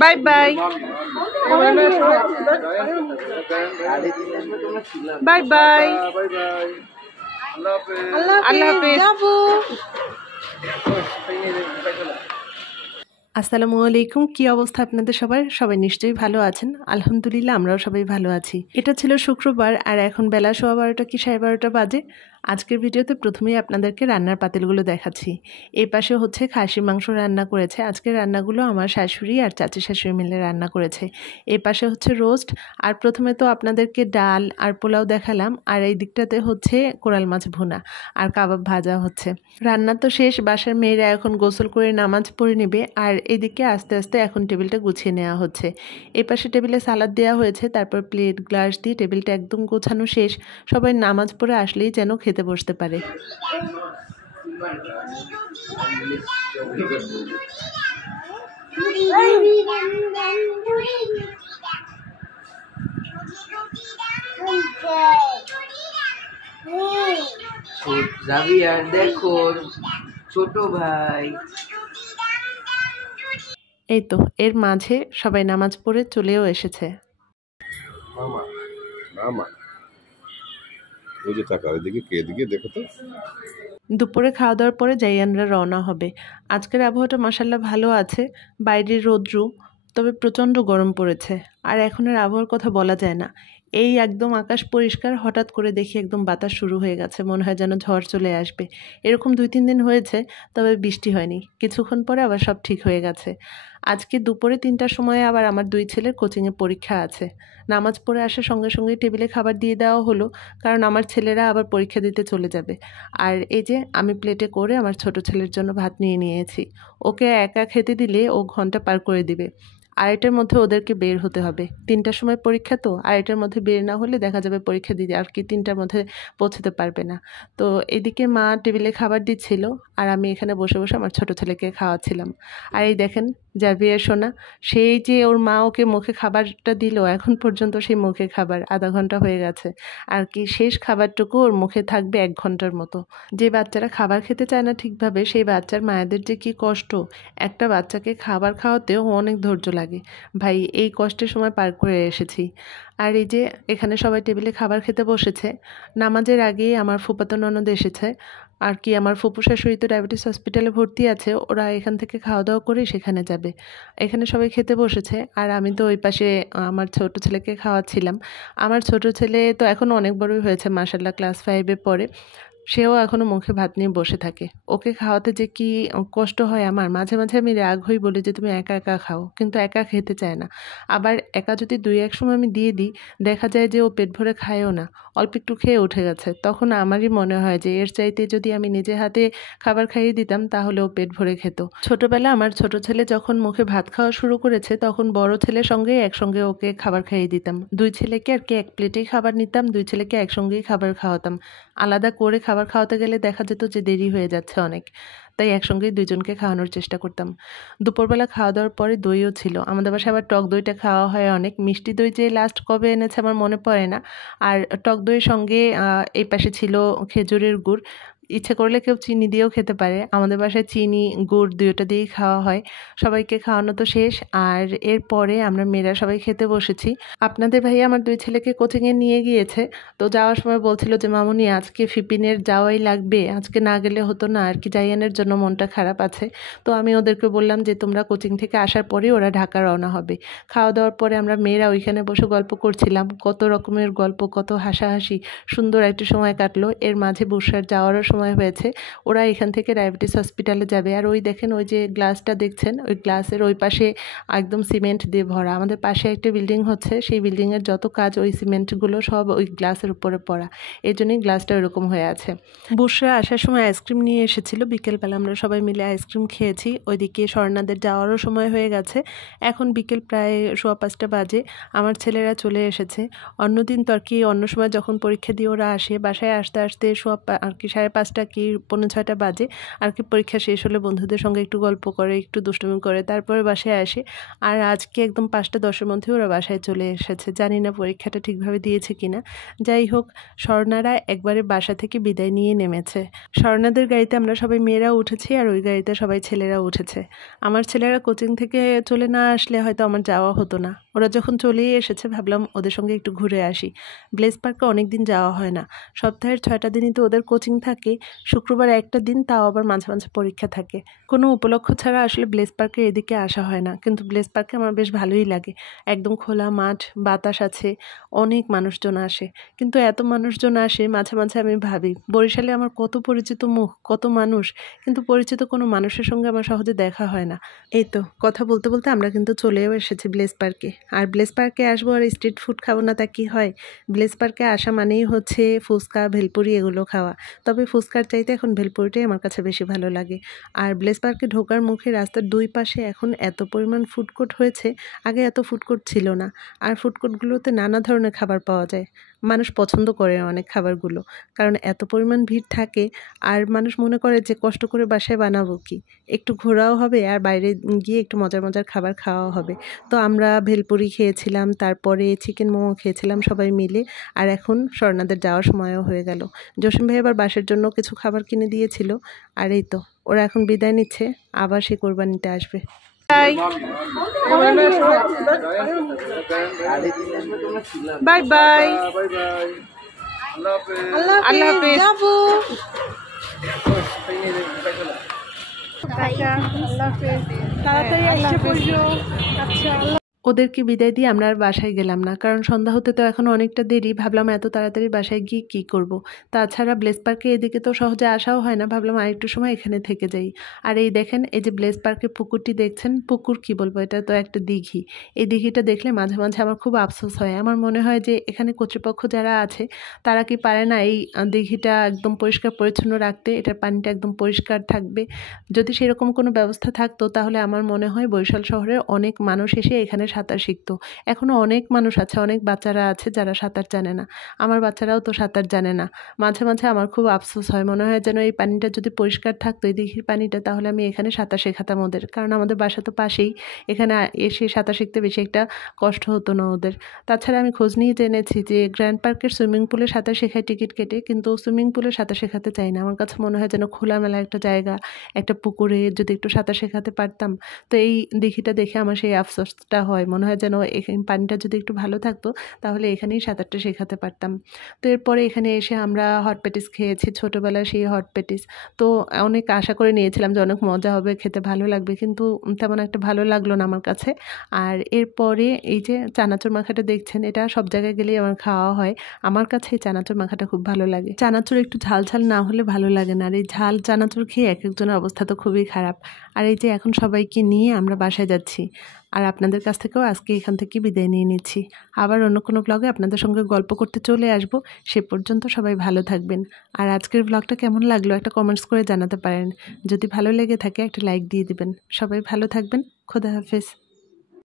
Bye bye bye bye, আল্লাহ হাফেজ। আসসালামু আলাইকুম, কি অবস্থা আপনাদের সবার? সবাই নিশ্চয়ই ভালো আছেন। আলহামদুলিল্লাহ আমরাও সবাই ভালো আছি। এটা ছিল শুক্রবার আর এখন বেলা 12:15 কি 12:30 বাজে। আজকের ভিডিওতে প্রথমেই আপনাদেরকে রান্নার পাতিলগুলো দেখাচ্ছি। এই পাশে হচ্ছে খাসির মাংস রান্না করেছে। আজকের রান্নাগুলো আমার শাশুড়ি আর চাচি শাশুড়ি মিলে রান্না করেছে। এই পাশে হচ্ছে রোস্ট, আর প্রথমে তো আপনাদেরকে ডাল আর পোলাও দেখালাম, আর এই দিকটাতে হচ্ছে কোরাল মাছ ভুনা আর কাবাব ভাজা হচ্ছে। রান্না তো শেষ, বাসার মেয়েরা এখন গোসল করে নামাজ পড়ে নেবে, আর এদিকে আস্তে আস্তে এখন টেবিলটা গুছিয়ে নেওয়া হচ্ছে। এই পাশে টেবিলে সালাদ দেওয়া হয়েছে, তারপর প্লেট গ্লাস দিয়ে টেবিলটা একদম গোছানো শেষ। সবাই নামাজ পড়ে আসলেই যেন খেতে বসতে পারে। যাবি আর দেখো ছোট ভাই। এই তো এর মাঝে সবাই নামাজ পড়ে চলেও এসেছে। মামা মামা ওই যে টাকা ওইদিকে কে দিকে দেখো তো। দুপুরে খাওয়া দাওয়ার পরে জাইয়ানরা রওনা হবে। আজকের আবহাওয়াটা মাশাআল্লাহ ভালো আছে, বাইরের রৌদ্র, তবে প্রচণ্ড গরম পড়েছে। আর এখনের আবহাওয়ার কথা বলা যায় না। এই একদম আকাশ পরিষ্কার, হঠাৎ করে দেখি একদম বাতাস শুরু হয়ে গেছে, মনে হয় যেন ঝড় চলে আসবে। এরকম 2-3 দিন হয়েছে, তবে বৃষ্টি হয়নি। কিছুক্ষণ পরে আবার সব ঠিক হয়ে গেছে। আজকে দুপুরে 3টার সময় আবার আমার 2 ছেলের কোচিংয়ে পরীক্ষা আছে। নামাজ পড়ে আসার সঙ্গে সঙ্গেই টেবিলে খাবার দিয়ে দেওয়া হলো, কারণ আমার ছেলেরা আবার পরীক্ষা দিতে চলে যাবে। আর এই যে আমি প্লেটে করে আমার ছোট ছেলের জন্য ভাত নিয়ে নিয়েছি। ওকে একা খেতে দিলে ও ঘন্টা পার করে দিবে। আড়াইটার মধ্যে ওদেরকে বের হতে হবে। 3টার সময় পরীক্ষা, তো আড়াইটার মধ্যে বের না হলে দেখা যাবে পরীক্ষা দিতে আর কি 3টার মধ্যে পৌঁছতে পারবে না। তো এদিকে মা টেবিলে খাবার দিচ্ছিল, আর আমি এখানে বসে বসে আমার ছোট ছেলেকে খাওয়াচ্ছিলাম। আর এই দেখেন জাভিয়ার সোনা, সেই যে ওর মা ওকে মুখে খাবারটা দিল, এখন পর্যন্ত সেই মুখে খাবার আধা ঘন্টা হয়ে গেছে। আর কি শেষ খাবারটুকু ওর মুখে থাকবে 1 ঘন্টার মতো। যে বাচ্চারা খাবার খেতে চায় না ঠিকভাবে, সেই বাচ্চার মায়েদের যে কি কষ্ট। একটা বাচ্চাকে খাবার খাওয়াতেও অনেক ধৈর্য লাগে। ভাই এই কষ্টের সময় পার করে এসেছি। আর এই যে এখানে সবাই টেবিলে খাবার খেতে বসেছে। নামাজের আগেই আমার ফুফাতো ননদ এসেছে। আর কি আমার ফুপু শাশুড়ি তো ডায়াবেটিস হসপিটালে ভর্তি আছে, ওরা এখান থেকে খাওয়া দাওয়া করে সেখানে যাবে। এখানে সবাই খেতে বসেছে, আর আমি তো ওই পাশে আমার ছোট ছেলেকে খাওয়াচ্ছিলাম। আমার ছোট ছেলে তো এখন অনেক বড়ই হয়েছে মাশাআল্লাহ, ক্লাস 5-এ পড়ে। সেও এখনও মুখে ভাত নিয়ে বসে থাকে। ওকে খাওয়াতে যে কি কষ্ট হয় আমার, মাঝে মাঝে আমি রাগ হই, বলি যে তুমি একা একা খাও, কিন্তু একা খেতে চায় না। আবার একা যদি 2-1 সময় আমি দিয়ে দিই, দেখা যায় যে ও পেট ভরে খায়ও না, অল্প একটু খেয়ে উঠে গেছে। তখন আমারই মনে হয় যে এর চাইতে যদি আমি নিজে হাতে খাবার খাইয়ে দিতাম, তাহলে ও পেট ভরে খেত। ছোটবেলা আমার ছোট ছেলে যখন মুখে ভাত খাওয়া শুরু করেছে, তখন বড় ছেলের সঙ্গে একসঙ্গে ওকে খাবার খাইয়ে দিতাম। 2 ছেলেকে আর কি 1 প্লেটেই খাবার নিতাম, 2 ছেলেকে একসঙ্গেই খাবার খাওয়াতাম। আলাদা করে খাবার খাওয়াতে গেলে দেখা যেত যে দেরি হয়ে যাচ্ছে অনেক, তাই একসঙ্গেই 2 জনকে খাওয়ানোর চেষ্টা করতাম। দুপুরবেলা খাওয়া দাওয়ার পরে দইও ছিল। আমাদের বাসায় আবার টক দইটা খাওয়া হয় অনেক। মিষ্টি দই যে লাস্ট কবে এনেছে আমার মনে পড়ে না। আর টক দইয়ের সঙ্গে এই পাশে ছিল খেজুরের গুড়। ইচ্ছে করলে কেউ চিনি দিয়েও খেতে পারে। আমাদের বাসায় চিনি, গুড় 2টা দিয়েই খাওয়া হয়। সবাইকে খাওয়ানো তো শেষ, আর এরপরে আমরা মেয়েরা সবাই খেতে বসেছি। আপনাদের ভাইয়া আমার 2 ছেলেকে কোচিংয়ে নিয়ে গিয়েছে। তো যাওয়ার সময় বলছিল যে মামুনি আজকে ফিপিনের যাওয়াই লাগবে, আজকে না গেলে হতো না, আর কি জাইয়ানের জন্য মনটা খারাপ আছে। তো আমি ওদেরকে বললাম যে তোমরা কোচিং থেকে আসার পরে ওরা ঢাকা রওনা হবে। খাওয়া দাওয়ার পরে আমরা মেয়েরা ওইখানে বসে গল্প করছিলাম, কত রকমের গল্প, কত হাসাহাসি, সুন্দর একটা সময় কাটলো। এর মাঝে বুসরার যাওয়ারও সময় হয়েছে। ওরা এখান থেকে ডায়াবেটিস হসপিটালে যাবে। আর ওই দেখেন ওই যে গ্লাসটা দেখছেন, ওই গ্লাসের ওই পাশে একদম সিমেন্ট দিয়ে ভরা। আমাদের পাশে একটা বিল্ডিং হচ্ছে, সেই বিল্ডিংয়ের যত কাজ ওই সিমেন্টগুলো সব ওই গ্লাসের উপরে পড়া, এই জন্যই গ্লাসটা ওইরকম হয়ে আছে। বুসরা আসার সময় আইসক্রিম নিয়ে এসেছিল, বিকেলবেলা আমরা সবাই মিলে আইসক্রিম খেয়েছি। ওইদিকে স্বর্ণাদের যাওয়ারও সময় হয়ে গেছে। এখন বিকেল প্রায় 5:15 বাজে। আমার ছেলেরা চলে এসেছে। অন্যদিন তো আর কি অন্য সময় যখন পরীক্ষা দিয়ে ওরা আসে, বাসায় আসতে আসতে আর কি 5:30 5টা কি 5:45 বাজে আর কি। পরীক্ষা শেষ হলে বন্ধুদের সঙ্গে একটু গল্প করে, একটু দুষ্টুমি করে তারপরে বাসায় আসে। আর আজকে একদম 5টা 10-এর মধ্যে ওরা বাসায় চলে এসেছে। জানি না পরীক্ষাটা ঠিকভাবে দিয়েছে কিনা। যাই হোক, স্বর্ণারা একবারে বাসা থেকে বিদায় নিয়ে নেমেছে। স্বর্ণাদের গাড়িতে আমরা সবাই মেয়েরা উঠেছি আর ওই গাড়িতে সবাই ছেলেরা উঠেছে। আমার ছেলেরা কোচিং থেকে চলে না আসলে হয়তো আমার যাওয়া হতো না। ওরা যখন চলেই এসেছে ভাবলাম ওদের সঙ্গে একটু ঘুরে আসি। ব্লেস পার্কে অনেক দিন যাওয়া হয় না। সপ্তাহের 6টা দিনই তো ওদের কোচিং থাকে, শুক্রবার একটা দিন, তাও আবার মাঝে মাঝে পরীক্ষা থাকে। কোনো উপলক্ষ ছাড়া আসলে ব্লেস পার্কের এদিকে আসা হয় না, কিন্তু ব্লেস পার্কে আমার বেশ ভালোই লাগে। একদম খোলা মাঠ, বাতাস আছে, অনেক মানুষজন আসে। কিন্তু এত মানুষজন আসে মাঝে মাঝে আমি ভাবি বরিশালে আমার কত পরিচিত মুখ, কত মানুষ, কিন্তু পরিচিত কোনো মানুষের সঙ্গে আমার সহজে দেখা হয় না। এই তো কথা বলতে বলতে আমরা কিন্তু চলেও এসেছি ব্লেস পার্কে। আর ব্লেস পার্কে আসবো আর স্ট্রিট ফুড খাবো না তা কি হয়? ব্লেস পার্কে আসা মানেই হচ্ছে ফুচকা, ভেলপুরি এগুলো খাওয়া। তবে ফুচকার চাইতে এখন ভেলপুরিটাই আমার কাছে বেশি ভালো লাগে। আর ব্লেস পার্কে ঢোকার মুখে রাস্তার দুই পাশে এখন এত পরিমাণ ফুড কোর্ট হয়েছে, আগে এত ফুড কোর্ট ছিল না। আর ফুড কোর্টগুলোতে নানা ধরনের খাবার পাওয়া যায়। মানুষ পছন্দ করে অনেক খাবারগুলো, কারণ এত পরিমাণ ভিড় থাকে। আর মানুষ মনে করে যে কষ্ট করে বাসায় বানাবো কি, একটু ঘোরাও হবে আর বাইরে গিয়ে একটু মজার মজার খাবার খাওয়াও হবে। তো আমরা ভেলপুরি খেয়েছিলাম, তারপরে চিকেন মোমো খেয়েছিলাম সবাই মিলে। আর এখন স্বর্ণাদের যাওয়ার সময়ও হয়ে গেল। জসিম ভাই আবার বাসার জন্য কিছু খাবার কিনে দিয়েছিল। আর এই তো ওরা এখন বিদায় নিচ্ছে, আবার সে কোরবানিতে আসবে। বাই বাই, আল্লাহ হাফেজ। তাড়াতাড়ি এসে পড়িও। আচ্ছা, ওদেরকে বিদায় দিয়ে আমরা আর বাসায় গেলাম না, কারণ সন্ধ্যা হতে তো এখন অনেকটা দেরি। ভাবলাম এত তাড়াতাড়ি বাসায় গিয়ে কী করব। তাছাড়া ব্লেস পার্কে এদিকে তো সহজে আসাও হয় না, ভাবলাম আরেকটু সময় এখানে থেকে যাই। আর এই দেখেন, এই যে ব্লেস পার্কের পুকুরটি দেখছেন, পুকুর কি বলবো, এটা তো একটা দিঘি। এই দিঘিটা দেখলে মাঝে মাঝে আমার খুব আফসোস হয়। আমার মনে হয় যে এখানে কর্তৃপক্ষ যারা আছে তারা কি পারে না এই দিঘিটা একদম পরিষ্কার পরিচ্ছন্ন রাখতে, এটার পানিটা একদম পরিষ্কার থাকবে। যদি সেরকম কোনো ব্যবস্থা থাকতো তাহলে আমার মনে হয় বরিশাল শহরের অনেক মানুষ এসে এখানে সাঁতার শিখতো। এখনও অনেক মানুষ আছে, অনেক বাচ্চারা আছে যারা সাঁতার জানে না। আমার বাচ্চারাও তো সাঁতার জানে না। মাঝে মাঝে আমার খুব আফসোস হয়, মনে হয় যেন এই পানিটা যদি পরিষ্কার থাকতো, এই দিঘির পানিটা, তাহলে আমি এখানে সাঁতার শেখাতাম ওদের। কারণ আমাদের বাসা তো পাশেই, এখানে এসে সাঁতার শিখতে বেশি একটা কষ্ট হতো না ওদের। তাছাড়া আমি খোঁজ নিয়ে জেনেছি যে গ্র্যান্ড পার্কের সুইমিং পুলে সাঁতার শেখায় টিকিট কেটে, কিন্তু সুইমিং পুলে সাঁতার শেখাতে চাই না। আমার কাছে মনে হয় যেন খোলামেলা একটা জায়গা, একটা পুকুরে যদি একটু সাঁতার শেখাতে পারতাম। তো এই দিঘিটা দেখে আমার সেই আফসোসটা হয়, মনে হয় যেন এখানে পানিটা যদি একটু ভালো থাকতো তাহলে এখানেই সাঁতারটা শেখাতে পারতাম। তো এরপরে এখানে এসে আমরা হট প্যাটিস খেয়েছি, ছোটোবেলায় সেই হট প্যাটিস। তো অনেক আশা করে নিয়েছিলাম যে অনেক মজা হবে, খেতে ভালো লাগবে, কিন্তু তেমন একটা ভালো লাগলো না আমার কাছে। আর এরপরে এই যে চানাচুর মাখাটা দেখছেন, এটা সব জায়গায় গেলেই আমার খাওয়া হয়। আমার কাছে এই চানাচুর মাখাটা খুব ভালো লাগে। চানাচুর একটু ঝাল ঝাল না হলে ভালো লাগে না, আর এই ঝাল চানাচুর খেয়ে এক একজনের অবস্থা তো খুবই খারাপ। আর এই যে এখন সবাইকে নিয়ে আমরা বাসায় যাচ্ছি, আর আপনাদের কাছ থেকেও আজকে এখান থেকে বিদায় নিয়ে নিচ্ছি। আবার অন্য কোনো ব্লগে আপনাদের সঙ্গে গল্প করতে চলে আসব। সে পর্যন্ত সবাই ভালো থাকবেন। আর আজকের ব্লগটা কেমন লাগলো একটা কমেন্টস করে জানাতে পারেন। যদি ভালো লেগে থাকে একটা লাইক দিয়ে দিবেন। সবাই ভালো থাকবেন। খোদা হাফেজ।